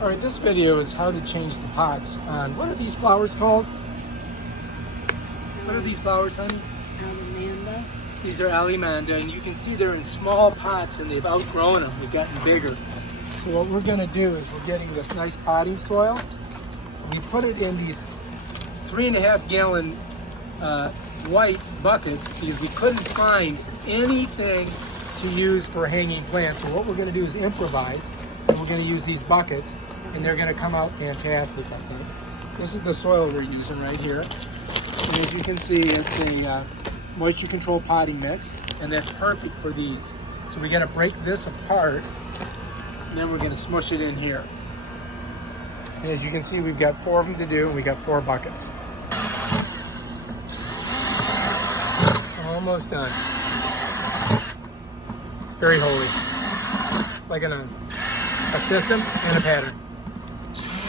All right, this video is how to change the pots on, what are these flowers called? What are these flowers, honey? Alamanda. These are alamanda, and you can see they're in small pots and they've outgrown them. They've gotten bigger. So what we're gonna do is we're getting this nice potting soil. We put it in these 3.5 gallon white buckets because we couldn't find anything to use for hanging plants. So what we're gonna do is improvise, and we're gonna use these buckets, and they're gonna come out fantastic, I think. This is the soil we're using right here. And as you can see, it's a moisture control potting mix, and that's perfect for these. So we're gonna break this apart, and then we're gonna smush it in here. And as you can see, we've got 4 of them to do, and we got 4 buckets. Almost done. Very holy. Like in a system and a pattern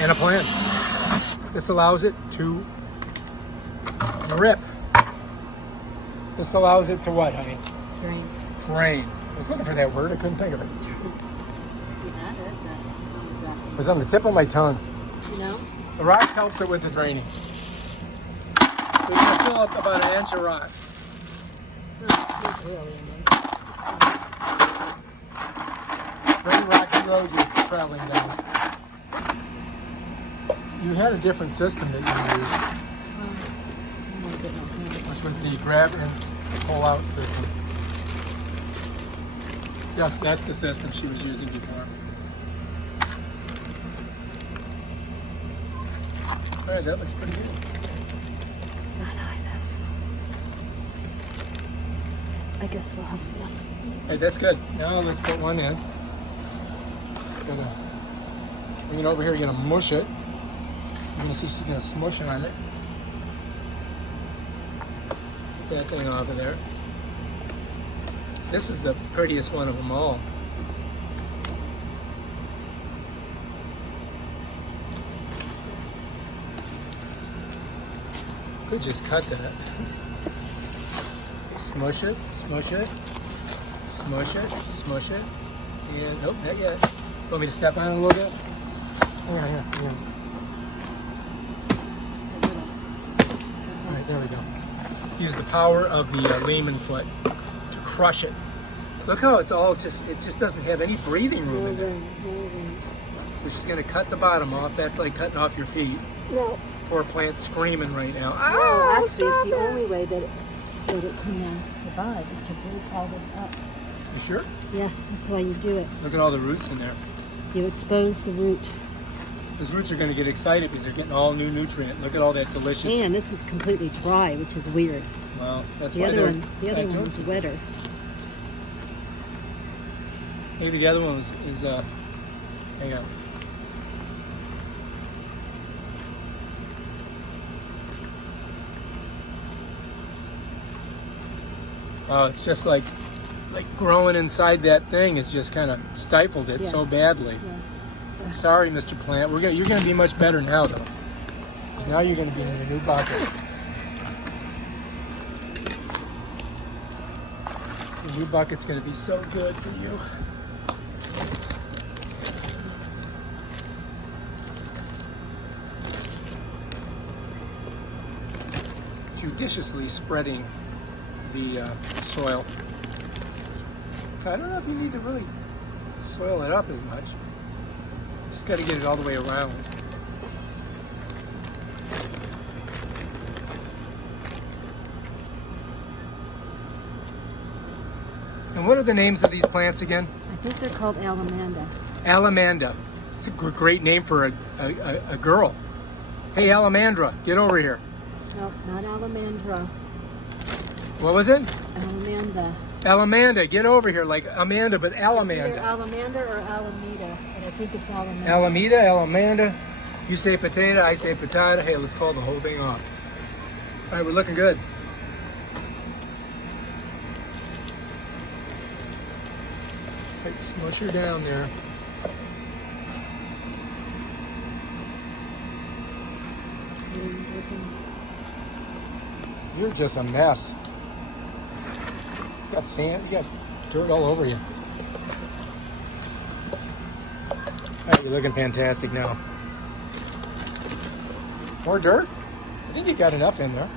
and a plan. This allows it to rip. This allows it to what, honey? Drain. Drain. I was looking for that word. I couldn't think of it. You had it, but It was on the tip of my tongue. you know? The rocks helps it with the draining. We're going to fill up about 1 inch of rock. It's really amazing. Very rocky road you're traveling down. You had a different system that you used, which was the grab and pull out system. Yes, that's the system she was using before. All right, that looks pretty good. It's not high enough. I guess we'll have enough. Hey, that's good. Now let's put one in. Gonna bring it over here. You're gonna mush it. You're gonna see she's gonna smush on it. Get that thing off of there. This is the prettiest one of them all. Could just cut that. Smush it, smush it, smush it, smush it, and nope, not yet. Want me to step on it a little bit? Here. All right, there we go. Use the power of the lehman foot to crush it. Look how it's all just, it just doesn't have any breathing room in there. So she's gonna cut the bottom off. That's like cutting off your feet. No. Poor plant's screaming right now. No, Oh, actually, stop it's the it. only way that it can survive is to break all this up. You sure? Yes, that's why you do it. Look at all the roots in there. You expose the root. Those roots are going to get excited because they're getting all new nutrient. Look at all that delicious. And this is completely dry, which is weird. Well, that's The why other they're. one one's wetter. Maybe the other one is hang on. Oh, it's just like growing inside that thing is just kind of stifled it so Yes. badly. Yes. Sorry, Mr. Plant. You're gonna be much better now, though. 'Cause now you're gonna be in your new bucket. Your new bucket's gonna be so good for you. Judiciously spreading the soil. I don't know if you need to really soil it up as much. Just got to get it all the way around. And what are the names of these plants again? I think they're called alamanda. Alamanda. It's a great name for a girl. Hey, Alamandra, get over here. No, not alamandra. What was it? Alamanda. Alamanda, get over here. Like Amanda, but Either Alamanda. alamanda or alameda, but I think it's alamanda. Alameda, Alamanda. You say potato, I say potato. Hey, let's call the whole thing off. All right, we're looking good. Right, smush her down there. You're just a mess. You got sand, you got dirt all over you. right, you're looking fantastic now. More dirt? I think you got enough in there.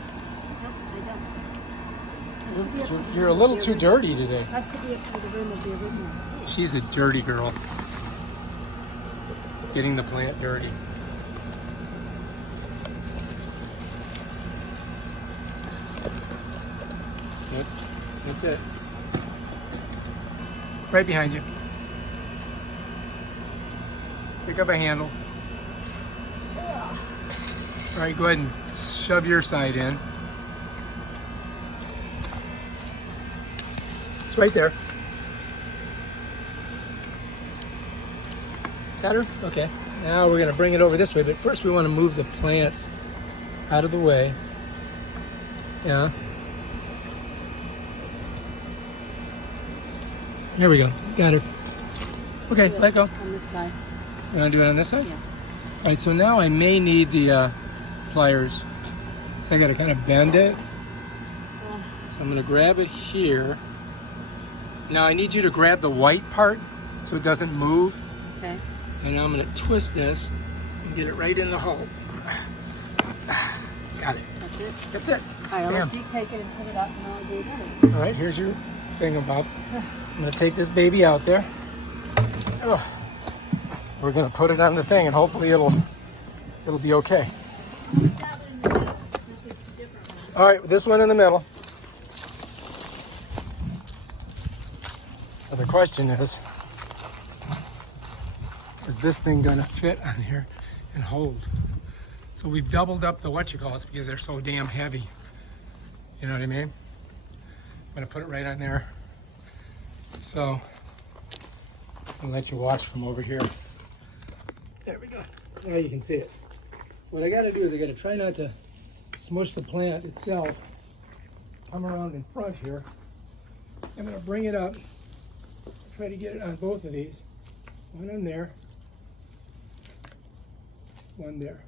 No, I don't. You're a little too dirty today. Has to be up to the rim of the original. She's a dirty girl. Getting the plant dirty. Yep, that's it. Right behind you. Pick up a handle. All right, go ahead and shove your side in. It's right there. Got her? Okay. Now we're gonna bring it over this way, but first we want to move the plants out of the way. Yeah. There we go. Got her. Okay, let go. On this side. You want to do it on this side? Yeah. All right, so now I may need the pliers. So I got to kind of bend it. So I'm going to grab it here. Now I need you to grab the white part so it doesn't move. Okay. And I'm going to twist this and get it right in the hole. Got it. That's it? That's it. All right, I'll Bam. let you take it and put it up and I'll do it. All right, here's your thingamabobs. I'm going to take this baby out there. Oh. We're going to put it on the thing and hopefully it'll be okay. All right, this one in the middle. Now the question is this thing going to fit on here and hold? So we've doubled up the whatchamacallits because they're so damn heavy. You know what I mean? I'm going to put it right on there. So I'll let you watch from over here. There we go. Now you can see it. What I got to do is I got to try not to smush the plant itself. Come around in front here. I'm going to bring it up. Try to get it on both of these. One in there. One there.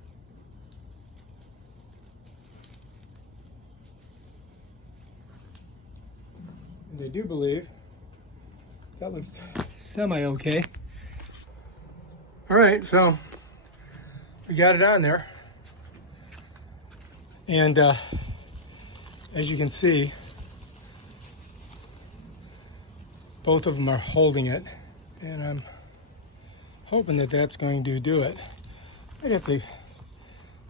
And I do believe that looks semi-okay. All right, so we got it on there. And as you can see, both of them are holding it. And I'm hoping that that's going to do it. I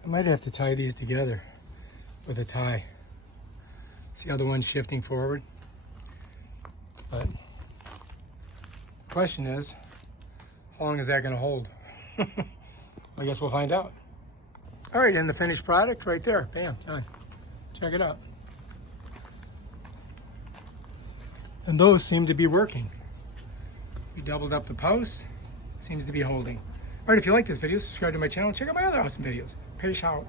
might have to tie these together with a tie. See how the one's shifting forward? But the question is, how long is that going to hold? I guess we'll find out. All right, and the finished product right there. Bam, John, check it out. And those seem to be working. We doubled up the posts, seems to be holding. All right, if you like this video, subscribe to my channel and check out my other awesome videos. Peace out.